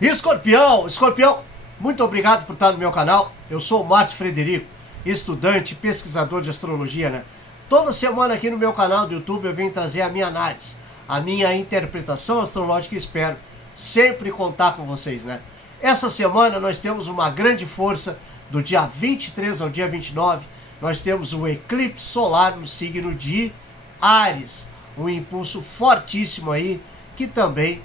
Escorpião, Escorpião, muito obrigado por estar no meu canal. Eu sou o Márcio Frederico, estudante, pesquisador de astrologia, né? Toda semana aqui no meu canal do YouTube eu venho trazer a minha análise, a minha interpretação astrológica e espero sempre contar com vocês, né? Essa semana nós temos uma grande força do dia 23 ao dia 29. Nós temos o eclipse solar no signo de Áries, um impulso fortíssimo aí que também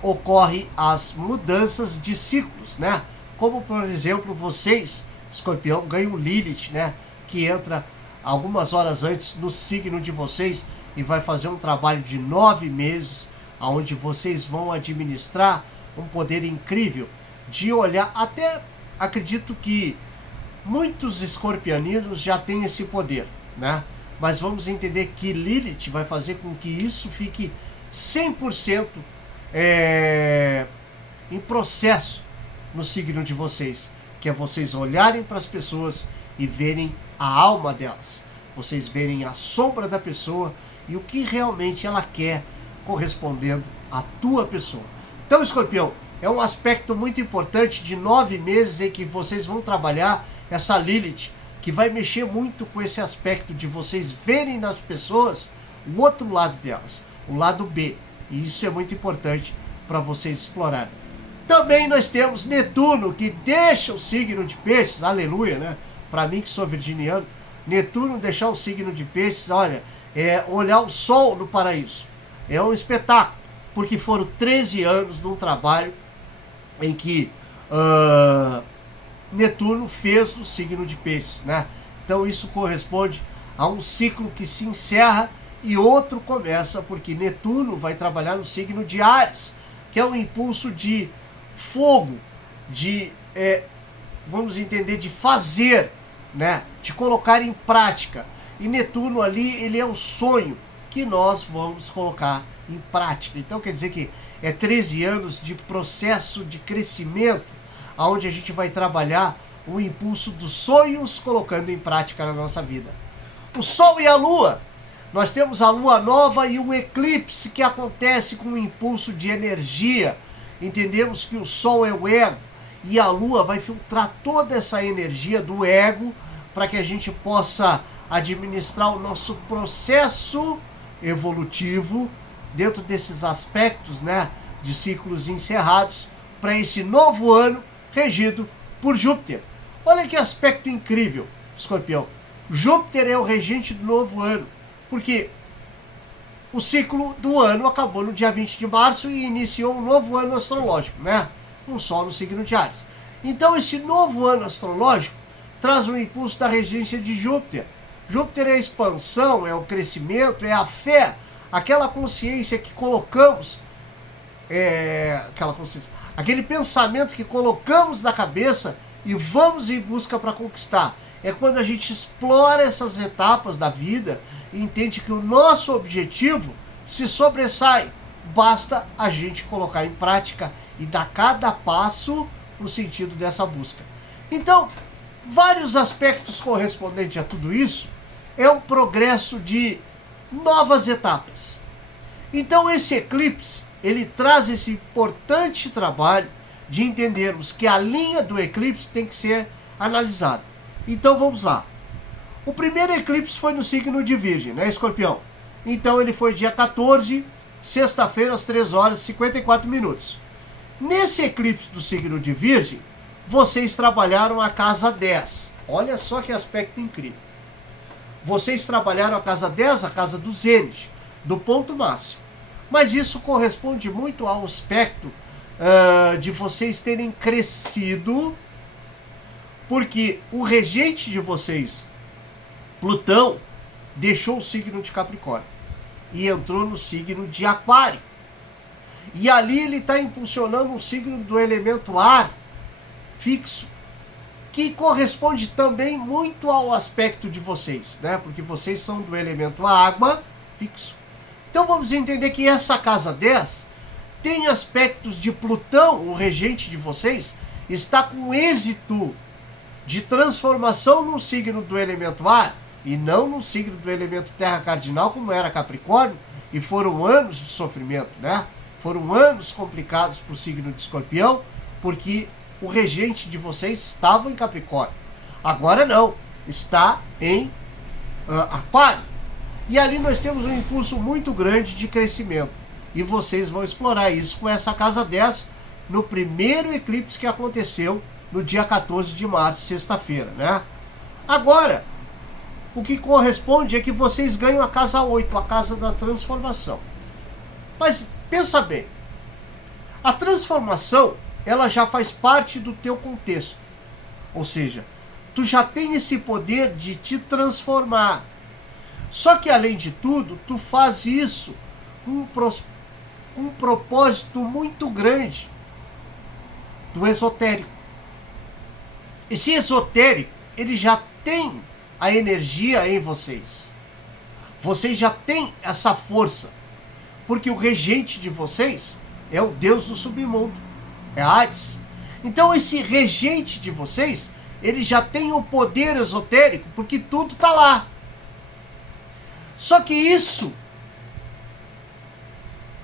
ocorre as mudanças de ciclos, né? Como, por exemplo, vocês, Escorpião, ganham Lilith, né? Que entra algumas horas antes no signo de vocês e vai fazer um trabalho de 9 meses, onde vocês vão administrar um poder incrível de olhar. Até acredito que muitos escorpianinos já têm esse poder, né? Mas vamos entender que Lilith vai fazer com que isso fique 100% em processo no signo de vocês, que é vocês olharem para as pessoas e verem a alma delas, vocês verem a sombra da pessoa e o que realmente ela quer correspondendo à tua pessoa. Então, Escorpião, é um aspecto muito importante de 9 meses em que vocês vão trabalhar essa Lilith, que vai mexer muito com esse aspecto de vocês verem nas pessoas o outro lado delas, o lado B. E isso é muito importante para vocês explorarem. Também nós temos Netuno, que deixa o signo de Peixes, aleluia, né? Para mim que sou virginiano, Netuno deixar o signo de Peixes, olha, é olhar o sol no paraíso. É um espetáculo, porque foram 13 anos de um trabalho em que Netuno fez no signo de Peixes, né? Então isso corresponde a um ciclo que se encerra e outro começa, porque Netuno vai trabalhar no signo de Áries, que é um impulso de fogo, de, vamos entender, de fazer, né? De colocar em prática. E Netuno ali, ele é o sonho que nós vamos colocar em prática. Então quer dizer que é 13 anos de processo de crescimento, onde a gente vai trabalhar o impulso dos sonhos colocando em prática na nossa vida. O Sol e a Lua. Nós temos a Lua nova e o eclipse que acontece com um impulso de energia. Entendemos que o Sol é o ego e a Lua vai filtrar toda essa energia do ego para que a gente possa administrar o nosso processo evolutivo dentro desses aspectos, né, de ciclos encerrados para esse novo ano regido por Júpiter. Olha que aspecto incrível, Escorpião. Júpiter é o regente do novo ano, porque o ciclo do ano acabou no dia 20 de março e iniciou um novo ano astrológico, né? Com Sol no signo de Áries. Então esse novo ano astrológico traz um impulso da regência de Júpiter. Júpiter é a expansão, é o crescimento, é a fé, aquela consciência que colocamos, aquele pensamento que colocamos na cabeça e vamos em busca para conquistar. É quando a gente explora essas etapas da vida e entende que o nosso objetivo se sobressai. Basta a gente colocar em prática e dar cada passo no sentido dessa busca. Então, vários aspectos correspondentes a tudo isso é um progresso de novas etapas. Então esse eclipse, ele traz esse importante trabalho de entendermos que a linha do eclipse tem que ser analisada. Então vamos lá. O primeiro eclipse foi no signo de Virgem, né, Escorpião? Então ele foi dia 14, sexta-feira, às 3 horas e 54 minutos. Nesse eclipse do signo de Virgem, vocês trabalharam a casa 10. Olha só que aspecto incrível. Vocês trabalharam a casa 10, a casa do Zênite, do ponto máximo. Mas isso corresponde muito ao aspecto de vocês terem crescido, porque o regente de vocês, Plutão, deixou o signo de Capricórnio e entrou no signo de Aquário. E ali ele está impulsionando um signo do elemento ar fixo, que corresponde também muito ao aspecto de vocês, né? Porque vocês são do elemento água fixo. Então vamos entender que essa casa 10 tem aspectos de Plutão, o regente de vocês, está com êxito de transformação no signo do elemento ar e não no signo do elemento terra cardinal, como era Capricórnio, e foram anos de sofrimento, né? Foram anos complicados para o signo de Escorpião, porque o regente de vocês estava em Capricórnio. Agora não, está em Aquário. E ali nós temos um impulso muito grande de crescimento. E vocês vão explorar isso com essa casa 10 no primeiro eclipse que aconteceu no dia 14 de março, sexta-feira, né? Agora, o que corresponde é que vocês ganham a casa 8, a casa da transformação. Mas pensa bem, a transformação, ela já faz parte do teu contexto. Ou seja, tu já tem esse poder de te transformar. Só que, além de tudo, tu faz isso com um propósito muito grande do esotérico. Esse esotérico, ele já tem a energia em vocês. Vocês já têm essa força. Porque o regente de vocês é o deus do submundo. É Hades. Então esse regente de vocês, ele já tem o poder esotérico, porque tudo está lá. Só que isso,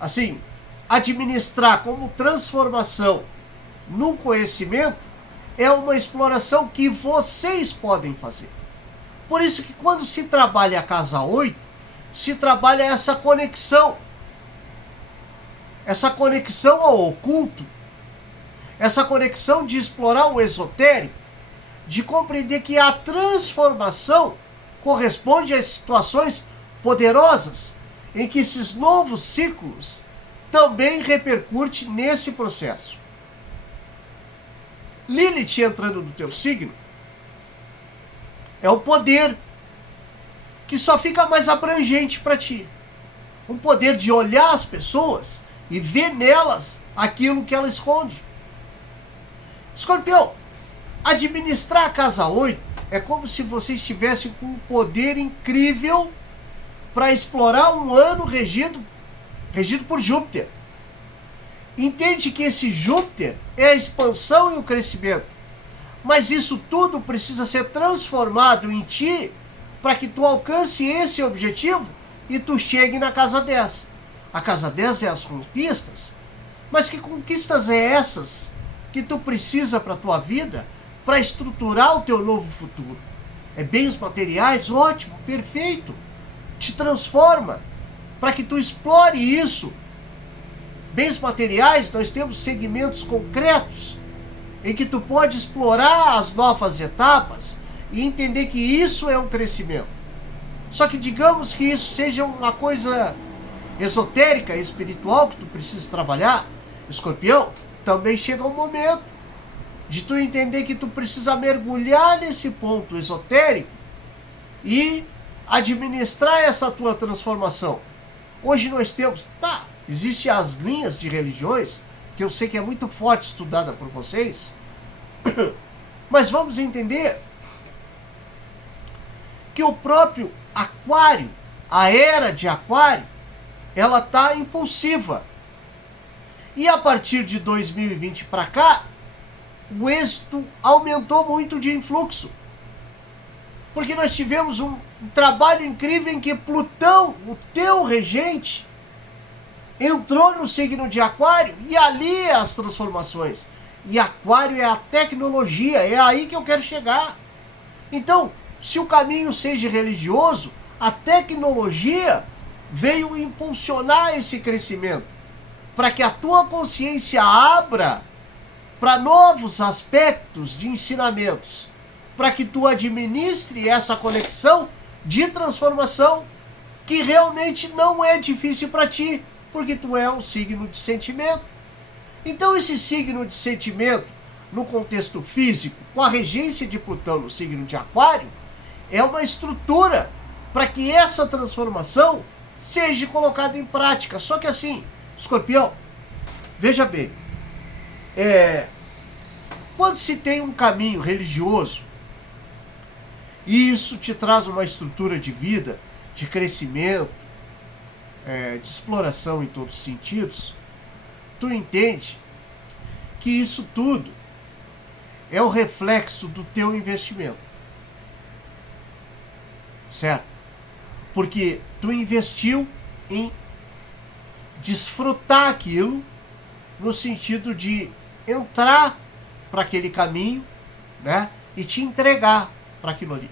assim, administrar como transformação num conhecimento, é uma exploração que vocês podem fazer. Por isso que quando se trabalha a casa 8, se trabalha essa conexão. Essa conexão ao oculto, essa conexão de explorar o esotérico, de compreender que a transformação corresponde a situações poderosas, em que esses novos ciclos também repercutem nesse processo. Lilith entrando no teu signo é o poder que só fica mais abrangente para ti. Um poder de olhar as pessoas e ver nelas aquilo que ela esconde. Escorpião, administrar a casa 8 é como se você estivesse com um poder incrível para explorar um ano regido por Júpiter. Entende que esse Júpiter é a expansão e o crescimento. Mas isso tudo precisa ser transformado em ti para que tu alcance esse objetivo e tu chegue na casa 10. A casa 10 é as conquistas. Mas que conquistas é essas que tu precisa para a tua vida para estruturar o teu novo futuro? É bens materiais? Ótimo, perfeito. Te transforma para que tu explore isso. Bens materiais, nós temos segmentos concretos em que tu pode explorar as novas etapas e entender que isso é um crescimento. Só que digamos que isso seja uma coisa esotérica e espiritual que tu precisa trabalhar, Escorpião, também chega um momento de tu entender que tu precisa mergulhar nesse ponto esotérico e administrar essa tua transformação. Hoje nós temos, existem as linhas de religiões, que eu sei que é muito forte estudada por vocês, mas vamos entender que o próprio Aquário, a era de Aquário, ela está impulsiva. E a partir de 2020 para cá, o êxito aumentou muito de influxo. Porque nós tivemos um trabalho incrível em que Plutão, o teu regente, entrou no signo de Aquário e ali as transformações. E Aquário é a tecnologia, é aí que eu quero chegar. Então, se o caminho seja religioso, a tecnologia veio impulsionar esse crescimento, para que a tua consciência abra para novos aspectos de ensinamentos, para que tu administre essa conexão de transformação, que realmente não é difícil para ti, porque tu é um signo de sentimento. Então esse signo de sentimento, no contexto físico, com a regência de Plutão no signo de Aquário, é uma estrutura para que essa transformação seja colocada em prática. Só que assim, Escorpião, veja bem, quando se tem um caminho religioso, e isso te traz uma estrutura de vida, de crescimento, de exploração em todos os sentidos, tu entende que isso tudo é o reflexo do teu investimento. Certo? Porque tu investiu em desfrutar aquilo, no sentido de entrar para aquele caminho, né? E te entregar para aquilo ali.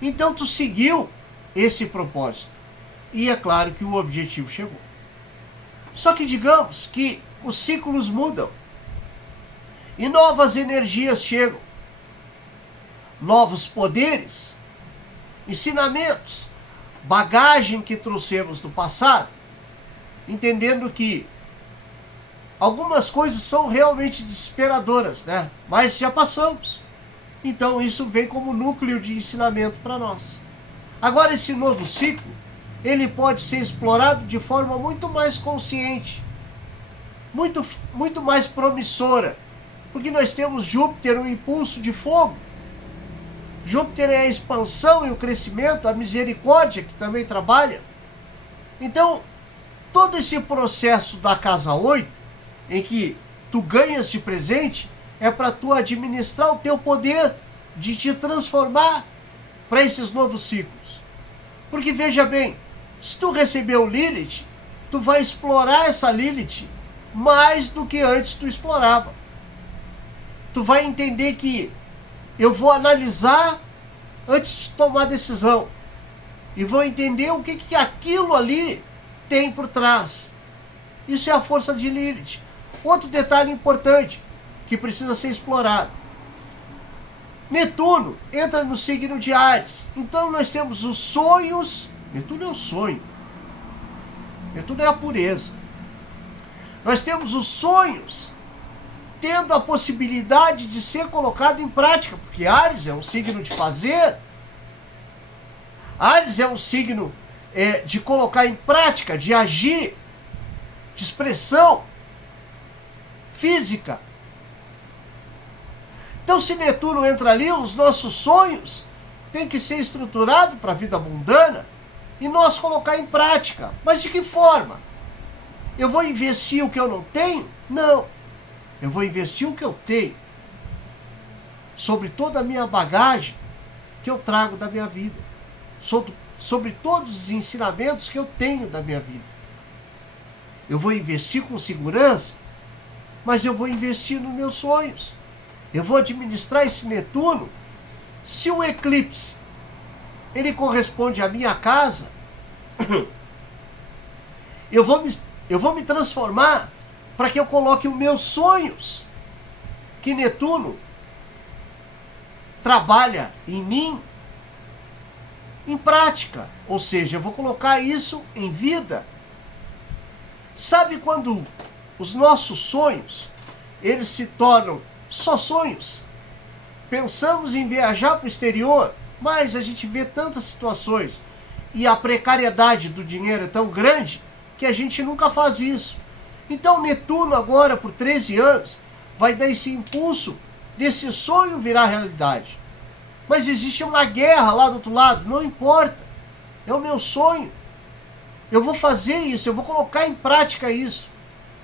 Então tu seguiu esse propósito. E é claro que o objetivo chegou. Só que digamos que os ciclos mudam. E novas energias chegam. Novos poderes, ensinamentos, bagagem que trouxemos do passado, entendendo que algumas coisas são realmente desesperadoras, né? Mas já passamos. Então isso vem como núcleo de ensinamento para nós. Agora esse novo ciclo, ele pode ser explorado de forma muito mais consciente, muito mais promissora, porque nós temos Júpiter, um impulso de fogo. Júpiter é a expansão e o crescimento, a misericórdia que também trabalha. Então, todo esse processo da casa 8, em que tu ganhas de presente, é para tu administrar o teu poder de te transformar para esses novos ciclos. Porque veja bem, se tu recebeu Lilith, tu vai explorar essa Lilith mais do que antes tu explorava. Tu vai entender que eu vou analisar antes de tomar decisão. E vou entender o que aquilo ali tem por trás. Isso é a força de Lilith. Outro detalhe importante que precisa ser explorado. Netuno entra no signo de Áries. Então nós temos os sonhos. Netuno é o sonho. Netuno é a pureza. Nós temos os sonhos tendo a possibilidade de ser colocado em prática, porque Áries é um signo de fazer. Áries é um signo de colocar em prática, de agir, de expressão física. Então, se Netuno entra ali, os nossos sonhos têm que ser estruturados para a vida mundana e nós colocar em prática. Mas de que forma? Eu vou investir o que eu não tenho? Não. Eu vou investir o que eu tenho, sobre toda a minha bagagem que eu trago da minha vida, sobre todos os ensinamentos que eu tenho da minha vida. Eu vou investir com segurança, mas eu vou investir nos meus sonhos. Eu vou administrar esse Netuno. Se o eclipse ele corresponde à minha casa, eu vou me transformar para que eu coloque os meus sonhos, que Netuno trabalha em mim, em prática. Ou seja, eu vou colocar isso em vida. Sabe quando os nossos sonhos, eles se tornam só sonhos? Pensamos em viajar para o exterior, mas a gente vê tantas situações e a precariedade do dinheiro é tão grande que a gente nunca faz isso. Então Netuno agora, por 13 anos, vai dar esse impulso desse sonho virar realidade. Mas existe uma guerra lá do outro lado, não importa. É o meu sonho. Eu vou fazer isso, eu vou colocar em prática isso.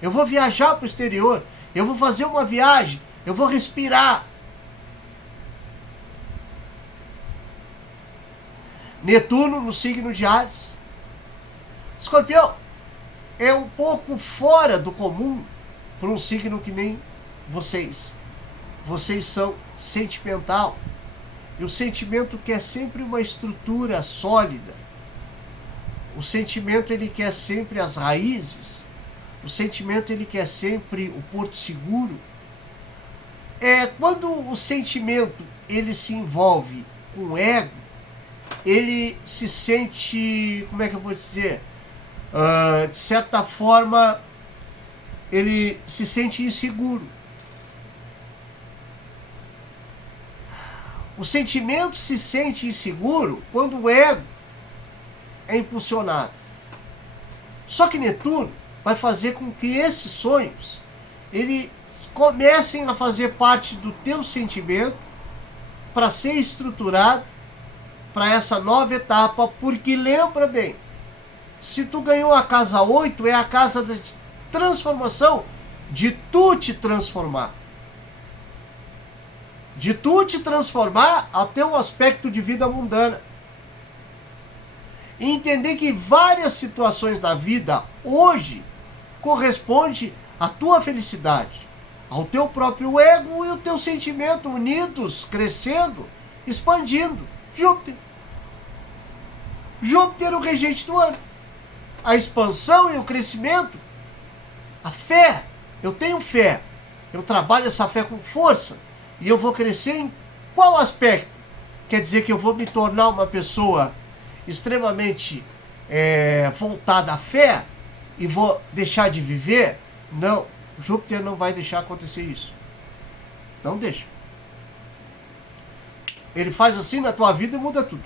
Eu vou viajar para o exterior, eu vou fazer uma viagem, eu vou respirar. Netuno no signo de Áries. Escorpião é um pouco fora do comum para um signo que nem vocês. Vocês são sentimental. E o sentimento quer sempre uma estrutura sólida. O sentimento ele quer sempre as raízes. O sentimento ele quer sempre o porto seguro. Quando o sentimento ele se envolve com o ego, ele se sente, como é que eu vou dizer? De certa forma, ele se sente inseguro. O sentimento se sente inseguro quando o ego é impulsionado. Só que Netuno vai fazer com que esses sonhos eles comecem a fazer parte do teu sentimento para ser estruturado para essa nova etapa, porque lembra bem, se tu ganhou a casa 8, é a casa de transformação, de tu te transformar. De tu te transformar até um aspecto de vida mundana. E entender que várias situações da vida hoje corresponde à tua felicidade, ao teu próprio ego e o teu sentimento unidos, crescendo, expandindo. Júpiter. Júpiter, o regente do ano. A expansão e o crescimento. A fé. Eu tenho fé. Eu trabalho essa fé com força. E eu vou crescer em qual aspecto? Quer dizer que eu vou me tornar uma pessoa extremamente voltada à fé e vou deixar de viver? Não. Júpiter não vai deixar acontecer isso. Não deixa. Ele faz assim na tua vida e muda tudo.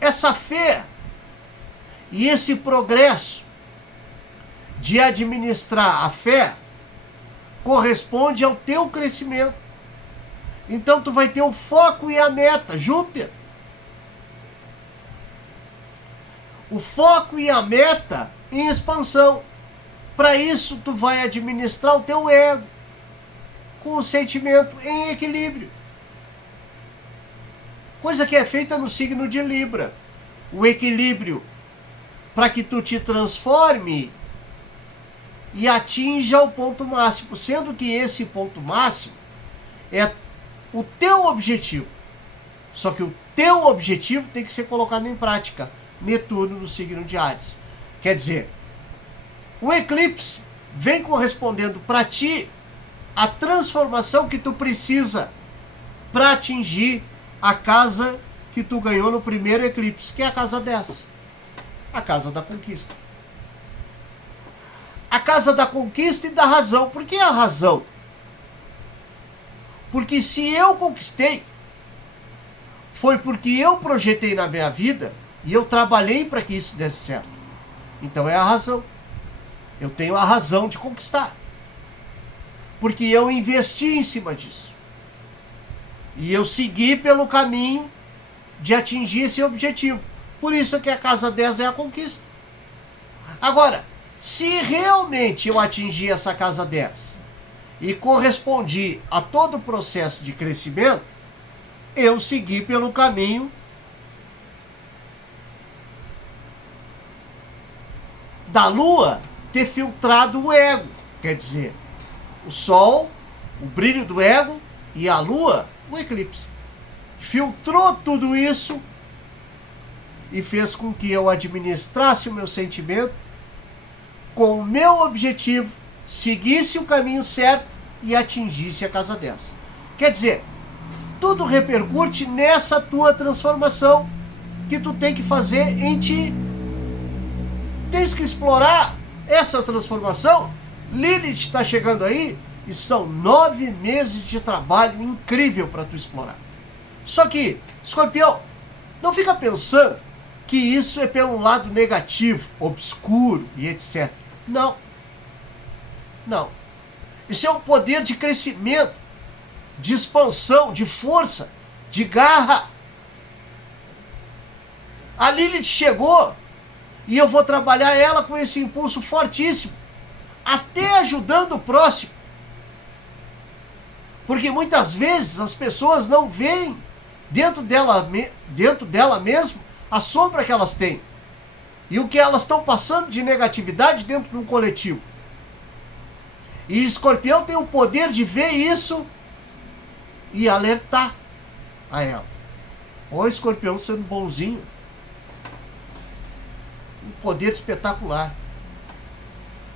Essa fé e esse progresso de administrar a fé corresponde ao teu crescimento. Então tu vai ter o foco e a meta, Júpiter. O foco e a meta em expansão. Para isso tu vai administrar o teu ego com o sentimento em equilíbrio. Coisa que é feita no signo de Libra. O equilíbrio para que tu te transforme e atinja o ponto máximo, sendo que esse ponto máximo é o teu objetivo. Só que o teu objetivo tem que ser colocado em prática. Netuno no signo de Áries. Quer dizer, o eclipse vem correspondendo para ti a transformação que tu precisa para atingir a casa que tu ganhou no primeiro eclipse, que é a casa 10. A casa da conquista. A casa da conquista e da razão. Por que a razão? Porque se eu conquistei, foi porque eu projetei na minha vida e eu trabalhei para que isso desse certo. Então é a razão. Eu tenho a razão de conquistar. Porque eu investi em cima disso. E eu segui pelo caminho de atingir esse objetivo. Por isso que a casa 10 é a conquista. Agora, se realmente eu atingir essa casa 10 e correspondi a todo o processo de crescimento, eu segui pelo caminho da Lua ter filtrado o ego. Quer dizer, o Sol, o brilho do ego, e a Lua, o eclipse. Filtrou tudo isso e fez com que eu administrasse o meu sentimento com o meu objetivo, seguisse o caminho certo e atingisse a casa 10. Quer dizer, tudo repercute nessa tua transformação que tu tem que fazer em ti. Tens que explorar essa transformação. Lilith está chegando aí e são 9 meses de trabalho incrível para tu explorar. Só que, Escorpião, não fica pensando que isso é pelo lado negativo, obscuro e etc. Não. Não. Isso é um poder de crescimento, de expansão, de força, de garra. A Lilith chegou e eu vou trabalhar ela com esse impulso fortíssimo, até ajudando o próximo. Porque muitas vezes as pessoas não veem dentro dela mesmo a sombra que elas têm e o que elas estão passando de negatividade dentro de um coletivo. E Escorpião tem o poder de ver isso e alertar a ela. Ó, Escorpião sendo bonzinho. Um poder espetacular.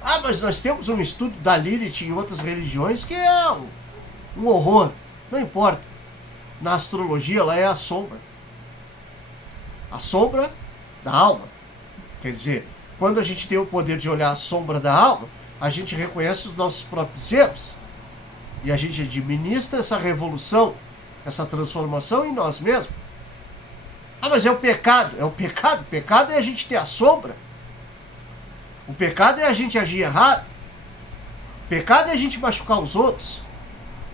Ah, mas nós temos um estudo da Lilith em outras religiões que é um horror. Não importa. Na astrologia ela é a sombra. A sombra da alma. Quer dizer, quando a gente tem o poder de olhar a sombra da alma, a gente reconhece os nossos próprios erros. E a gente administra essa revolução, essa transformação em nós mesmos. Ah, mas é o pecado. É o pecado. O pecado é a gente ter a sombra. O pecado é a gente agir errado. O pecado é a gente machucar os outros.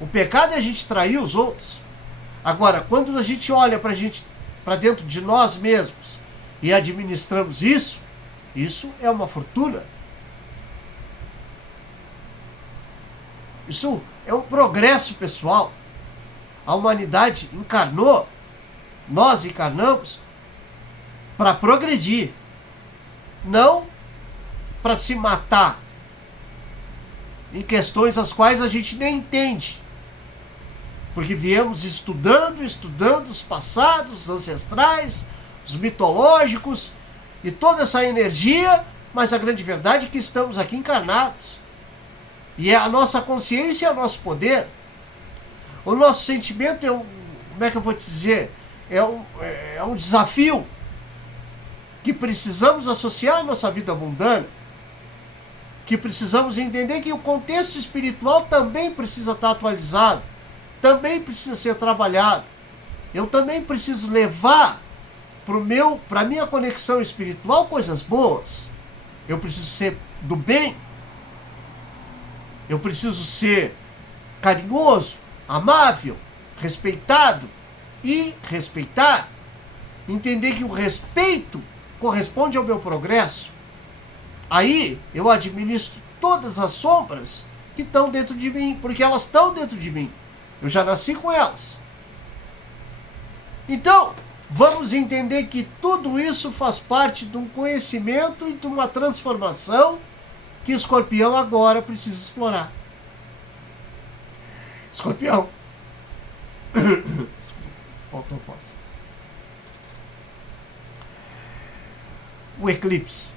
O pecado é a gente trair os outros. Agora, quando a gente olha para dentro de nós mesmos e administramos isso, isso é uma fortuna. Isso é um progresso pessoal. A humanidade encarnou, nós encarnamos para progredir. não para se matar em questões as quais a gente nem entende. Porque viemos estudando os passados, os ancestrais, os mitológicos e toda essa energia, mas a grande verdade é que estamos aqui encarnados. E é a nossa consciência, é o nosso poder. O nosso sentimento é como é que eu vou te dizer? É um desafio que precisamos associar à nossa vida mundana, que precisamos entender que o contexto espiritual também precisa estar atualizado, também precisa ser trabalhado. Eu também preciso levar para a minha conexão espiritual coisas boas. Eu preciso ser do bem. Eu preciso ser carinhoso, amável, respeitado e respeitar. Entender que o respeito corresponde ao meu progresso. Aí eu administro todas as sombras que estão dentro de mim, porque elas estão dentro de mim. Eu já nasci com elas. Então, vamos entender que tudo isso faz parte de um conhecimento e de uma transformação que o escorpião agora precisa explorar. Escorpião. Faltou voz. O eclipse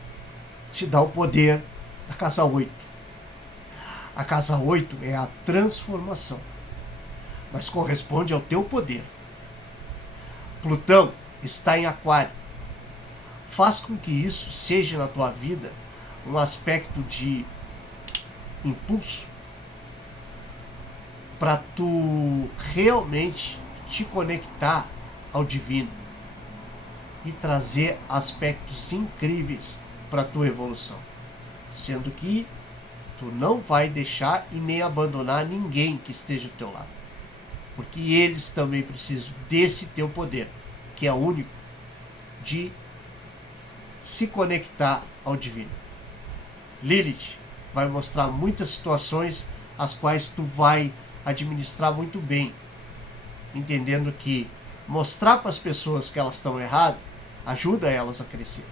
te dá o poder da casa 8. A casa 8 é a transformação, mas corresponde ao teu poder. Plutão está em Aquário. Faz com que isso seja na tua vida um aspecto de impulso para tu realmente te conectar ao divino e trazer aspectos incríveis para a tua evolução, sendo que tu não vai deixar e nem abandonar ninguém que esteja ao teu lado, porque eles também precisam desse teu poder, que é único, de se conectar ao divino. Lilith vai mostrar muitas situações as quais tu vai administrar muito bem, entendendo que mostrar para as pessoas que elas estão erradas ajuda elas a crescer.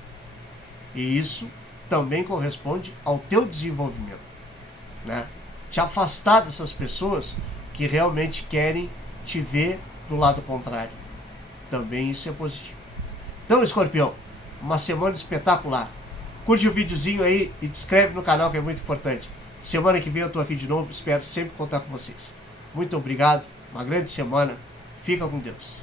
E isso também corresponde ao teu desenvolvimento, né? Te afastar dessas pessoas que realmente querem te ver do lado contrário. Também isso é positivo. Então, Escorpião, uma semana espetacular. Curte o videozinho aí e te inscreve no canal, que é muito importante. Semana que vem eu tô aqui de novo, espero sempre contar com vocês. Muito obrigado, uma grande semana. Fica com Deus.